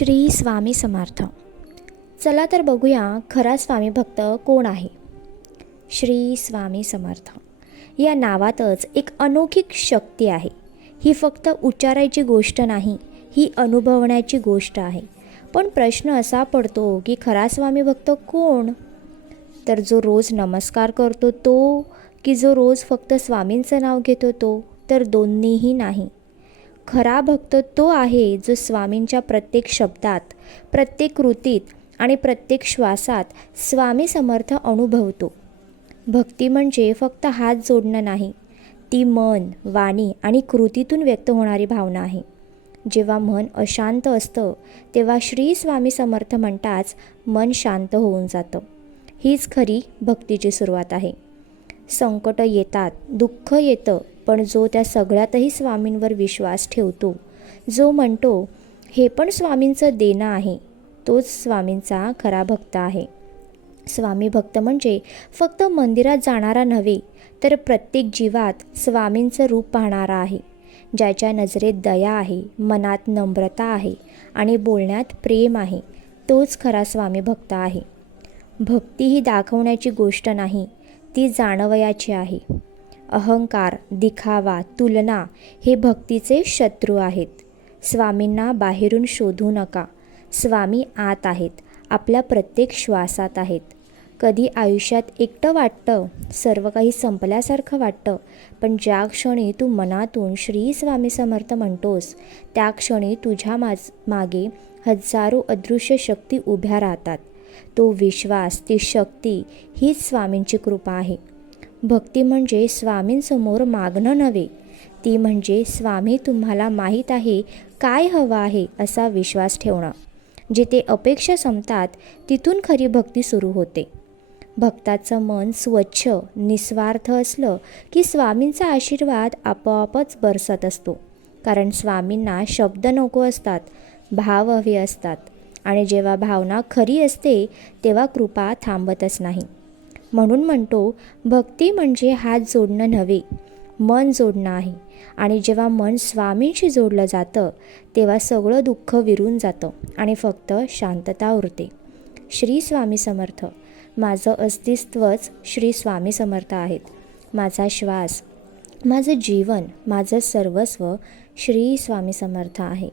श्री स्वामी समर्थ. चला तर बघूया खरा स्वामी भक्त कोण आहे? श्री स्वामी समर्थ. या नावातच एक अनोखी शक्ती आहे. ही फक्त उच्चारायची गोष्ट नाही ही अनुभवण्याची गोष्ट आहे. पण प्रश्न असा पडतो की खरा स्वामी भक्त कोण? तर जो रोज नमस्कार करतो तो की जो रोज फक्त स्वामींचं नाव घेतो तो तर दोन्हीही नाही. खरा भक्त तो आहे जो स्वामींच्या प्रत्येक शब्दात प्रत्येक कृतीत आणि प्रत्येक श्वासात स्वामी समर्थ अनुभवतो. भक्ती म्हणजे फक्त हात जोडणं नाही ती मन वाणी आणि कृतीतून व्यक्त होणारी भावना आहे. जेव्हा मन अशांत असतं तेव्हा श्री स्वामी समर्थ म्हणताच मन शांत होऊन जातं. हीच खरी भक्तीची सुरुवात आहे. संकट येतात दुःख येतं पण जो त्या सगळ्यातही स्वामींवर विश्वास ठेवतो जो म्हणतो हे पण स्वामींचं देणं आहे तोच स्वामींचा खरा भक्त आहे. स्वामी भक्त म्हणजे फक्त मंदिरात जाणारा नव्हे तर प्रत्येक जीवात स्वामींचं रूप पाहणारा आहे ज्याच्या नजरेत दया आहे मनात नम्रता आहे आणि बोलण्यात प्रेम आहे तोच खरा स्वामी भक्त आहे. भक्ती ही दाखवण्याची गोष्ट नाही ती जाणवयाची आहे. अहंकार दिखावा तुलना हे भक्तीचे शत्रू आहेत. स्वामींना बाहेरून शोधू नका. स्वामी आत आहेत आपल्या प्रत्येक श्वासात आहेत. कधी आयुष्यात एकटं वाटतं सर्व काही संपल्यासारखं वाटतं पण ज्या क्षणी तू मनातून श्री स्वामी समर्थ म्हणतोस त्या क्षणी तुझ्या माज मागे हजारो अदृश्य शक्ती उभ्या राहतात. तो विश्वास ती शक्ती हीच स्वामींची कृपा आहे. भक्ती म्हणजे स्वामींसमोर मागणं नव्हे. ती म्हणजे स्वामी तुम्हाला माहीत आहे काय हवं आहे असा विश्वास ठेवणं. जिथे अपेक्षा संपतात तिथून खरी भक्ती सुरू होते. भक्ताचं मन स्वच्छ निस्वार्थ असलं की स्वामींचा आशीर्वाद आपोआपच बरसत असतो. कारण स्वामींना शब्द नको असतात भाव हवे असतात. आणि जेव्हा भावना खरी असते तेव्हा कृपा थांबतच नाही. म्हणून म्हणतो भक्ती म्हणजे हात जोडणं नव्हे मन जोडणं आहे. आणि जेव्हा मन स्वामींशी जोडलं जातं तेव्हा सगळं दुःख विरून जातं आणि फक्त शांतता उरते. श्री स्वामी समर्थ. माझं अस्तित्वच श्री स्वामी समर्थ आहेत. माझा श्वास माझं जीवन माझं सर्वस्व श्री स्वामी समर्थ आहे.